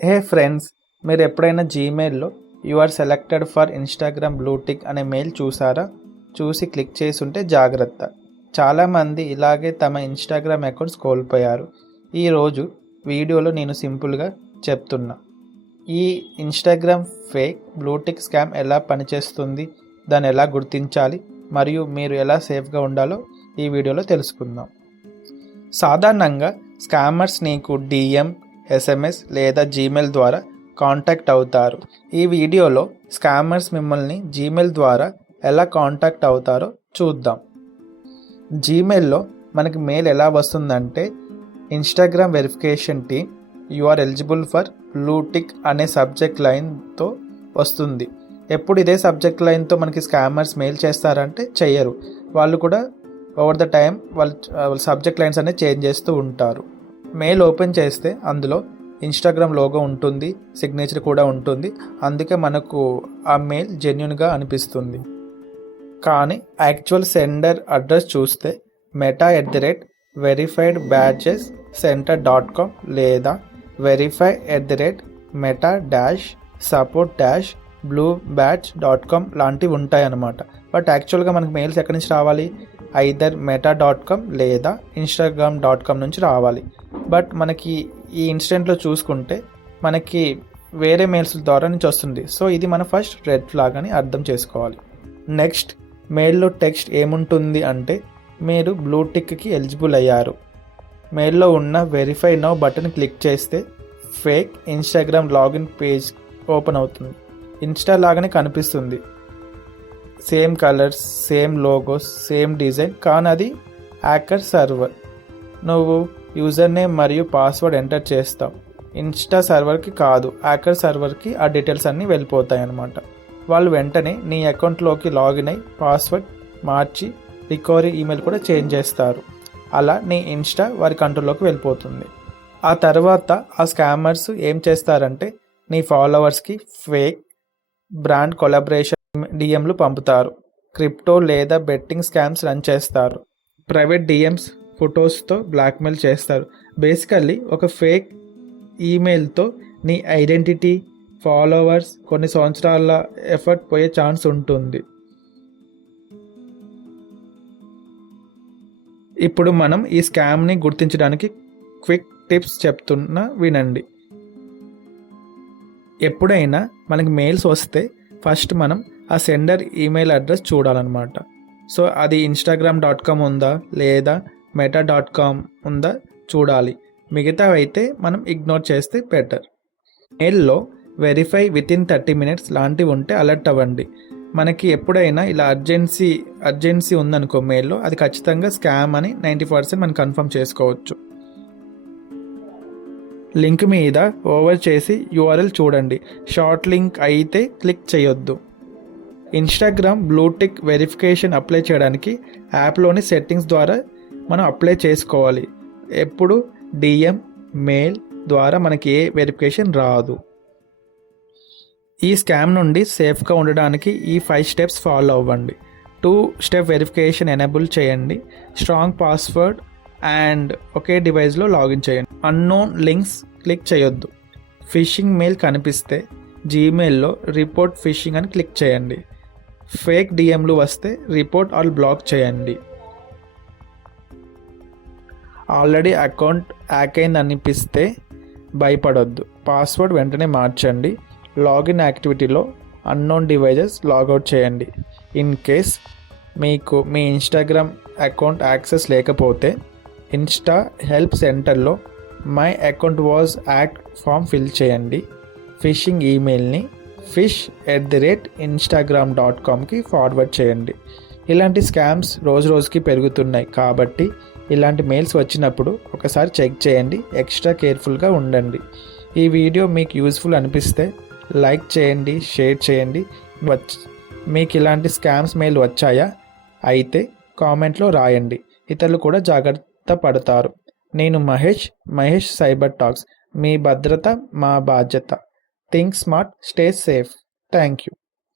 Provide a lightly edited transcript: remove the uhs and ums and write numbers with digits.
హే friends, మీరు ఎప్పుడైనా జీమెయిల్లో you are selected for Instagram blue tick అనే మెయిల్ చూసారా? చూసి క్లిక్ చేసి ఉంటే జాగ్రత్త. చాలామంది ఇలాగే తమ ఇన్స్టాగ్రామ్ అకౌంట్స్ కోల్పోయారు. ఈరోజు వీడియోలో నేను సింపుల్గా చెప్తున్నా, ఈ Instagram fake blue tick scam ఎలా పనిచేస్తుంది, దాన్ని ఎలా గుర్తించాలి మరియు మీరు ఎలా సేఫ్గా ఉండాలో ఈ వీడియోలో తెలుసుకుందాం. సాధారణంగా స్కామర్స్ నీకు డిఎం, ఎస్ఎంఎస్ లేదా జీమెయిల్ ద్వారా కాంటాక్ట్ అవుతారు. ఈ వీడియోలో స్కామర్స్ మిమ్మల్ని జీమెయిల్ ద్వారా ఎలా కాంటాక్ట్ అవుతారో చూద్దాం. జీమెయిల్లో మనకి మెయిల్ ఎలా వస్తుందంటే, Instagram verification team you are eligible for blue tick అనే సబ్జెక్ట్ లైన్తో వస్తుంది. ఎప్పుడు ఇదే సబ్జెక్ట్ లైన్తో మనకి స్కామర్స్ మెయిల్ చేస్తారంటే చెయ్యరు. వాళ్ళు కూడా ఓవర్ ద టైం వాళ్ళ సబ్జెక్ట్ లైన్స్ అనేది చేంజ్ చేస్తూ ఉంటారు. మెయిల్ ఓపెన్ చేస్తే అందులో ఇన్స్టాగ్రామ్ లోగో ఉంటుంది, సిగ్నేచర్ కూడా ఉంటుంది. అందుకే మనకు ఆ మెయిల్ జెన్యున్గా అనిపిస్తుంది. కానీ యాక్చువల్ సెండర్ అడ్రస్ చూస్తే meta@verifiedbadgescenter.com లేదా verify@meta-support-bluebadge.com లాంటివి ఉంటాయన్నమాట. బట్ యాక్చువల్గా మనకు మెయిల్స్ ఎక్కడి నుంచి రావాలి? ఐదర్ meta.com లేదా instagram.com నుంచి రావాలి. బట్ మనకి ఈ ఇన్సిడెంట్లో చూసుకుంటే మనకి వేరే మెయిల్స్ ద్వారా నుంచి వస్తుంది. సో ఇది మన ఫస్ట్ రెడ్ ఫ్లాగ్ అని అర్థం చేసుకోవాలి. నెక్స్ట్, మెయిల్లో టెక్స్ట్ ఏముంటుంది అంటే, మీరు బ్లూ టిక్కి ఎలిజిబుల్ అయ్యారు. మెయిల్లో ఉన్న వెరిఫై నౌ బటన్ క్లిక్ చేస్తే fake Instagram login page open అవుతుంది. ఇన్స్టా లాగానే కనిపిస్తుంది. Same colours, same logos, same design, కానీ అది హ్యాకర్ సర్వర్. నువ్వు యూజర్ నేమ్ మరియు పాస్వర్డ్ ఎంటర్ చేస్తావు. ఇన్స్టా సర్వర్కి కాదు, హ్యాకర్ సర్వర్కి ఆ డీటెయిల్స్ అన్నీ వెళ్ళిపోతాయి అన్నమాట. వాళ్ళు వెంటనే నీ అకౌంట్లోకి లాగిన్ అయ్యి పాస్వర్డ్ మార్చి రికవరీ ఈమెయిల్ కూడా చేంజ్ చేస్తారు. అలా నీ ఇన్స్టా వారి కంట్రోల్లోకి వెళ్ళిపోతుంది. ఆ తర్వాత ఆ స్కామర్స్ ఏం చేస్తారంటే, నీ ఫాలోవర్స్కి ఫేక్ బ్రాండ్ కొలాబరేషన్ డిఎంలు పంపుతారు. క్రిప్టో లేదా బెట్టింగ్ స్కామ్స్ రన్ చేస్తారు. ప్రైవేట్ డిఎమ్స్ ఫొటోస్తో బ్లాక్మెయిల్ చేస్తారు. బేసికల్లీ ఒక ఫేక్ ఈమెయిల్తో నీ ఐడెంటిటీ, ఫాలోవర్స్, కొన్ని సంవత్సరాల ఎఫర్ట్ పోయే ఛాన్స్ ఉంటుంది. ఇప్పుడు మనం ఈ స్కామ్ని గుర్తించడానికి క్విక్ టిప్స్ చెప్తున్నా, వినండి. ఎప్పుడైనా మనకి మెయిల్స్ వస్తే ఫస్ట్ మనం ఆ సెండర్ ఈమెయిల్ అడ్రస్ చూడాలన్నమాట. సో అది instagram.com ఉందా లేదా meta.com ఉందా చూడాలి. మిగతా అయితే మనం ఇగ్నోర్ చేస్తే బెటర్. మెయిల్లో వెరిఫై వితిన్ 30 minutes లాంటివి ఉంటే అలర్ట్ అవ్వండి. మనకి ఎప్పుడైనా ఇలా అర్జెన్సీ ఉందనుకో మెయిల్లో, అది ఖచ్చితంగా స్కామ్ అని 90% మనం కన్ఫర్మ్ చేసుకోవచ్చు. లింక్ మీద ఓవర్ చేసి URL చూడండి. షార్ట్ లింక్ అయితే క్లిక్ చేయొద్దు. Instagram blue tick verification apply చేయడానికి యాప్లోని సెట్టింగ్స్ ద్వారా మనం అప్లై చేసుకోవాలి. ఎప్పుడు డిఎం, మెయిల్ ద్వారా మనకి ఏ వెరిఫికేషన్ రాదు. ఈ స్కామ్ నుండి సేఫ్గా ఉండడానికి ఈ 5 స్టెప్స్ ఫాలో అవ్వండి. 2 స్టెప్ వెరిఫికేషన్ ఎనేబుల్ చేయండి. స్ట్రాంగ్ పాస్వర్డ్ అండ్ ఒకే డివైస్లో లాగిన్ చేయండి. అన్నోన్ లింక్స్ క్లిక్ చేయొద్దు. ఫిషింగ్ మెయిల్ కనిపిస్తే జీమెయిల్లో రిపోర్ట్ ఫిషింగ్ అని క్లిక్ చేయండి. ఫేక్ డిఎంలు వస్తే రిపోర్ట్ ఆల్ బ్లాక్ చేయండి. ఆల్రెడీ అకౌంట్ హ్యాక్ అయింది అనిపిస్తే భయపడొద్దు. పాస్వర్డ్ వెంటనే మార్చండి. లాగిన్ యాక్టివిటీలో అన్నోన్ డివైజెస్ లాగౌట్ చేయండి. ఇన్ కేస్ మీకు మీ ఇన్స్టాగ్రామ్ అకౌంట్ యాక్సెస్ లేకపోతే ఇన్స్టా హెల్ప్ సెంటర్లో my account was hacked form fill చేయండి. ఫిషింగ్ ఈమెయిల్ని fish@instagram.comకి ఫార్వర్డ్ చేయండి. ఇలాంటి స్కామ్స్ రోజుకి పెరుగుతున్నాయి కాబట్టి ఇలాంటి మెయిల్స్ వచ్చినప్పుడు ఒకసారి చెక్ చేయండి. ఎక్స్ట్రా కేర్ఫుల్గా ఉండండి. ఈ వీడియో మీకు యూస్ఫుల్ అనిపిస్తే లైక్ చేయండి, షేర్ చేయండి. మీకు ఇలాంటి స్కామ్స్ మెయిల్ వచ్చాయా? అయితే కామెంట్లో రాయండి. ఇతరులు కూడా జాగ్రత్త పడతారు. నేను మహేష్ సైబర్ టాక్స్. మీ భద్రత మా బాధ్యత. Think smart, stay safe. Thank you.